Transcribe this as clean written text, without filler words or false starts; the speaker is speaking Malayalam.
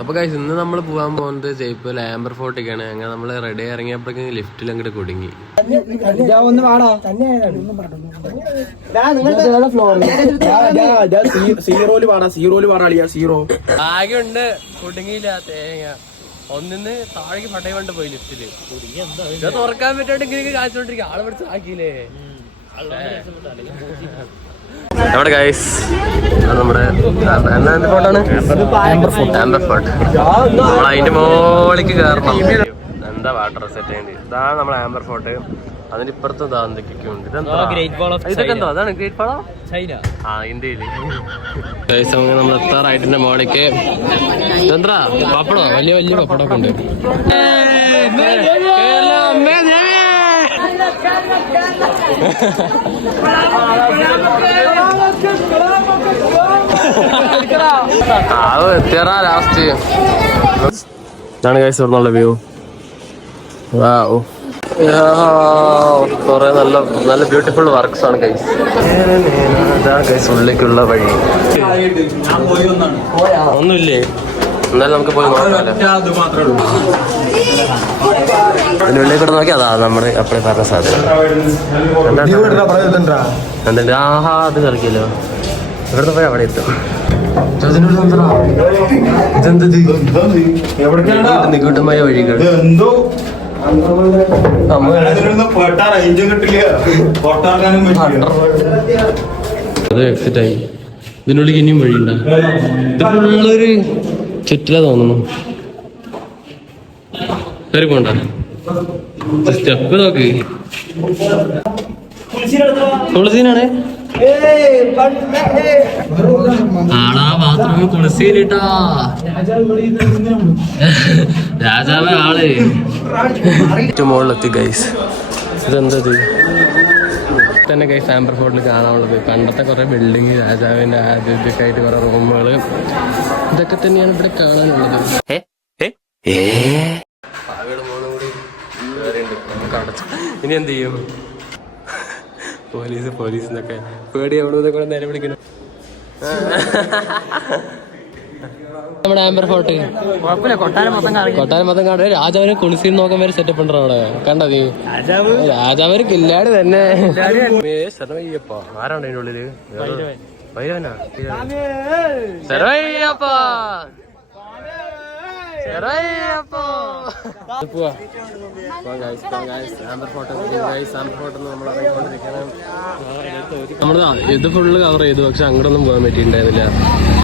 അപ്പൊ ഗൈസ് ഇന്ന് നമ്മൾ പോകാൻ പോകുന്നത് ജയ്പൂർ ആംബർ ഫോർട്ടിക്കാണ്. അങ്ങനെ നമ്മള് റെഡി ഇറങ്ങിയപ്പോഴേക്കും ലിഫ്റ്റിൽ അങ്ങോട്ട് കുടുങ്ങി. ആകെയുണ്ട് കുടുങ്ങിയില്ല തേങ്ങ ഒന്നിന്ന് താഴേക്ക് പട്ടയം കൊണ്ട് പോയി ലിഫ്റ്റില്. തുറക്കാൻ പറ്റാണ്ട് ഇങ്ങനെ കാണിച്ചോണ്ടിരിക്കുക. ആള് പിടിച്ച് ആക്കിയില്ലേ നമ്മുടെ ഗൈസ്. നമ്മുടെ ഫോർട്ടാണ് ആംബർ ഫോർട്ട്. നമ്മൾ അതിന്റെ മോളിക്ക് കയറണം. എന്താ വാട്ടർ സെറ്റ് ചെയ്യേണ്ടി. ഇതാണ് നമ്മുടെ ആംബർ ഫോർട്ട്. അതിന്റെ ഇപ്പുറത്തും ഇതാ എന്തൊക്കെയൊക്കെ ഉണ്ട്. ഇതൊക്കെ എന്തോ അതാണ് ഗ്രേറ്റ് ഫാൾ ഓഫ് ചൈന. ആ ഇന്ത്യയില് ഗൈസ് നമ്മൾ എത്താറായിട്ടിന്റെ മോളിക്ക്. എന്താ പപ്പടോ വലിയ വലിയ പപ്പടമൊക്കെ ഉണ്ട്. എത്തിയറാ ലാസ്റ്റ്. ഇതാണ് ഗൈസ് ഇവിടുന്നുള്ള വ്യൂ. കുറെ നല്ല നല്ല ബ്യൂട്ടിഫുൾ വർക്ക്സ് ആണ് ഗൈസ്. ഇതാണ് ഗൈസ് ഉള്ളിലേക്കുള്ള വഴി. ഒന്നുമില്ലേ എന്നാലും നമുക്ക് പോയി നോക്കാമല്ലോ. അതിനുള്ളിൽ കൂടെ നോക്കി അതാ നമ്മുടെ അപ്പഴേ പറഞ്ഞ സാധനം. എന്തുണ്ട്? ആഹാ അത് കളിക്കല്ലോ. ഇവിടുന്ന് പോയി അവിടെ എത്തും. നിഗൂഢമായ വഴികൾ. അത് എക്സിറ്റ് ആയി. ഇതിനുള്ളിൽ ഇനിയും വഴിയുണ്ട്. ഇതുള്ളൊരു ചുറ്റില തോന്നുന്നു. കയറി പോണ്ട. സ്റ്റെപ്പ് നോക്ക്. തുളസീനാണ് ആടാ ബാത്റൂമിൽ തുളസീലിട്ടാ. രാജാവ് ആള് ഏറ്റവും മുകളിലെത്തി ഗൈസ്. ഇതെന്തത് തന്നെ ഗൈസ് ആംബർ ഫോർട്ടിൽ കാണാനുള്ളത്. പണ്ടത്തെ കുറെ ബിൽഡിങ്, രാജാവിന്റെ ആദ്യമൊക്കെ ആയിട്ട് കുറെ റൂമുകള്, ഇതൊക്കെ തന്നെയാണ് ഇവിടെ കാണാനുള്ളത്. പാവയുടെ മോളും കൂടി നമുക്ക് അടച്ചു. ഇനി എന്ത് ചെയ്യും? പോലീസ് എന്നൊക്കെ പേടി എവിടെ നേരെ വിളിക്കണം. നമ്മുടെ ആംബർ ഫോർട്ട് കൊട്ടാരം മൊത്തം കാണും. രാജാവിനെ കുളിസിൽ നോക്കാൻ വരെ സെറ്റപ്പ് ഉണ്ടോ അവിടെ? കണ്ടോ നീ? രാജാവിന് കില്ലാടി തന്നെ. ശരവയ്യപ്പ ആരാണ് അതിന്റെ ഉള്ളില്? ഭൈരവനാ? ശരവയ്യപ്പ നമ്മള് ഇത് ഫുള്ള് കവർ ചെയ്തു. പക്ഷെ അങ്ങോട്ടൊന്നും പോകാൻ പറ്റിയിട്ടുണ്ടായിരുന്നില്ല.